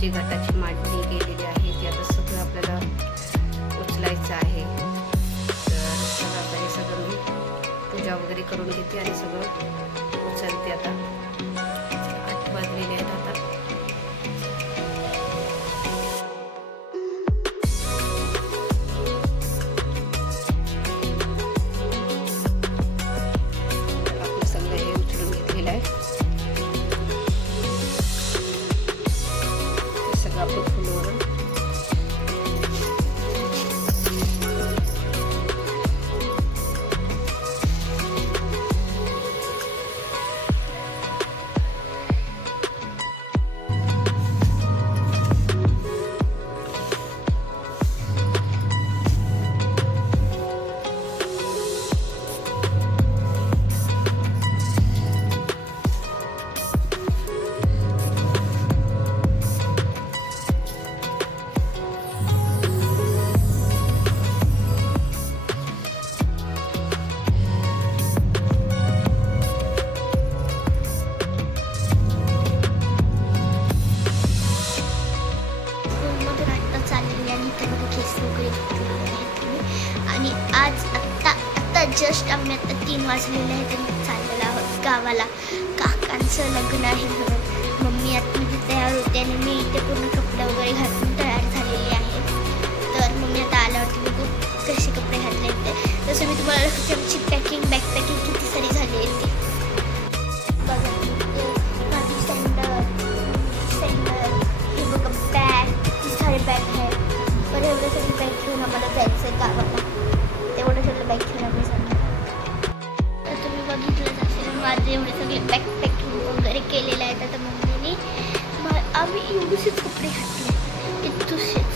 जी घटाची मांडणी केलेली आहे ती आता सगळं आपल्याला उचलायचं आहे. तर चला आता हे सगळं मी पूजा वगैरे करून घेते आणि सगळं उचलते. आता 8 वाजलेले आहेत. आता आपलं सगळं हे उचलून घेतलेलं आहे. ते सगळं आपण फुलवरून आणि आज आत्ता जस्ट आम्ही आता 3 वाजलेले आहेत आणि चाललेलो आहोत गावाला. काकांचं लग्न आहे म्हणून मम्मी आतमध्ये तयार होते आणि मी इथे पूर्ण कपडे वगैरे घालून तयार झालेली आहे. तर मम्मी आता आल्यावरती बघू कसे कपडे घातले ते. जसं मी तुम्हाला आमची बॅकपॅकिंग किती सारी झाली आहे ती बघा. माझी सँडल हे बघा, बॅग, ती सारी बॅग आहे. पण एवढं सगळी बॅग घेऊन आम्हाला जायचं आहे गावाला. तेवढं सगळं बॅग घेऊन आम्ही जाणार. तर तुम्ही बघितलंच असेल माझे एवढे सगळे बॅकपॅकिंग वगैरे केलेलं आहे. आता मम्मीने आम्ही एवढेच कपडे घातले इतकेच,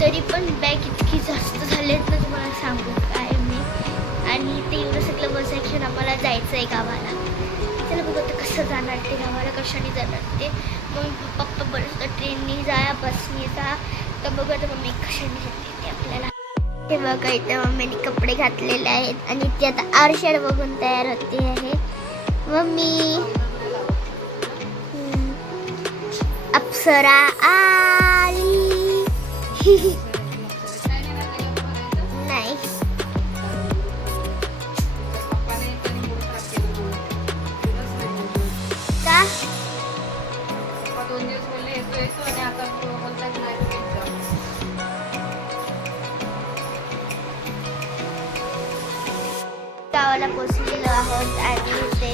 तरी पण बॅग इतकी जास्त झालेत ना तुम्हाला सांगू काय मी. आणि ते एवढं सगळं वजन घेऊन आम्हाला जायचं आहे गावाला. चला बघू आता कसं जाणार ते गावाला, कशाने जाणार ते. मग पप्पा बरंच ट्रेनने जा, बसने जा. तर बघू आता मम्मी कशाने जाते ते आपल्याला. हे बघा इथं मम्मीने कपडे घातलेले आहेत आणि ती आता आरशात बघून तयार होते आहे. मम्मी अप्सरा आली. नाही का गावाला पोचलेलो आहोत आणि ते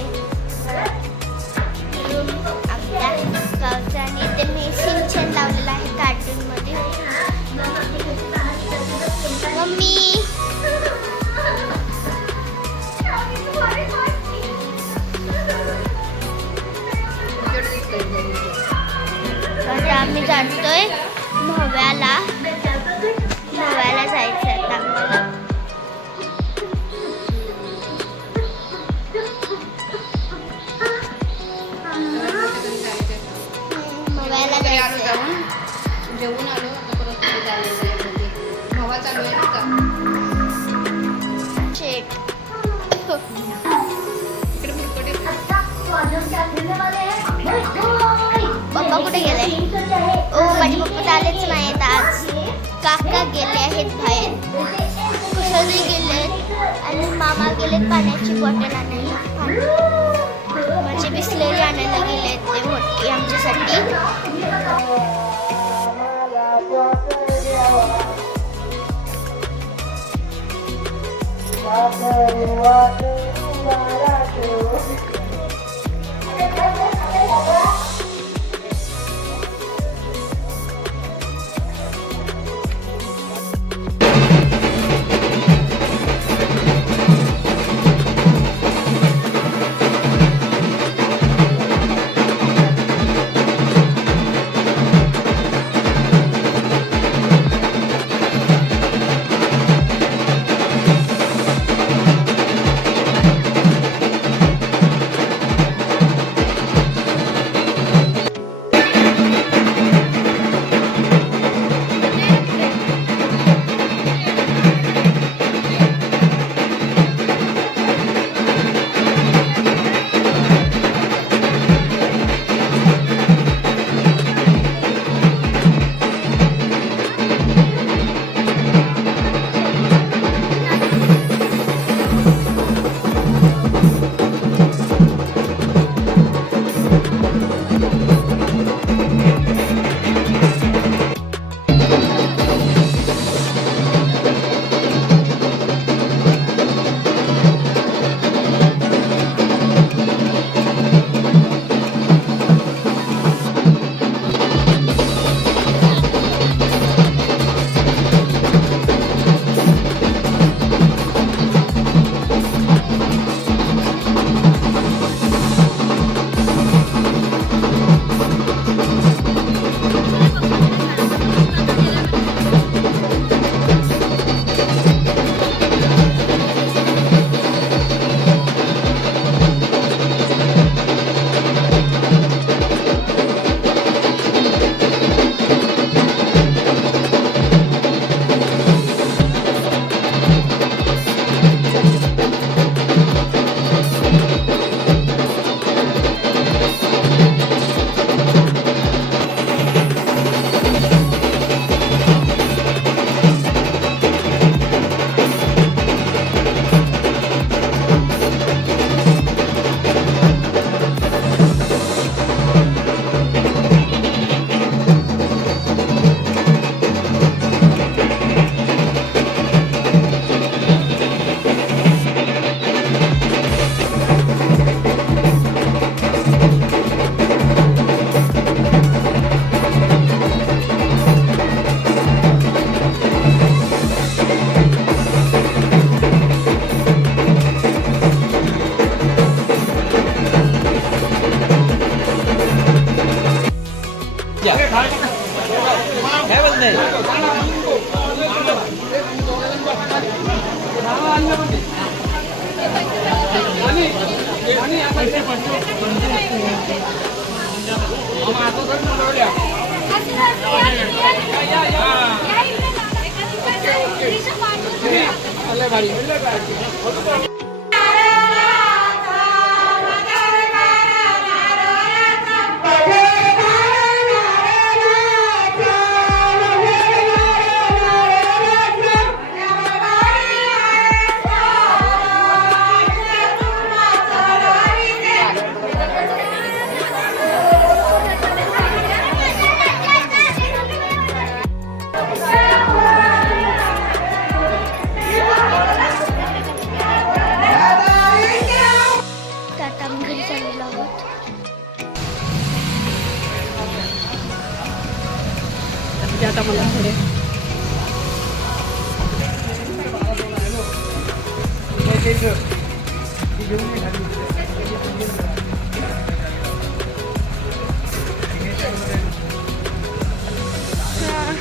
आपल्या गावच्या आणि ते मी सिंचन लावलेलं आहे कार्टूनमध्ये. मम्मी आता आम्ही जातोय मोव्याला जायचं आता आम्हाला. जेवून आलो आता परत जायचं आहे. हवा चालू आहे का शेट पप्पा कुठे गेले? ओ माझे पप्पा आलेच नाहीत आज. काका गेले आहेत बाहेर, कुशलजी गेलेत आणि मामा गेलेत पाण्याची बॉटल आणायला. माझे बिसलेरी आणायला गेलेत ते मोठी आमच्यासाठी. काय बोलत तर आता आम्ही घरी चाललेलो आहोत. आता मला थोडे हा.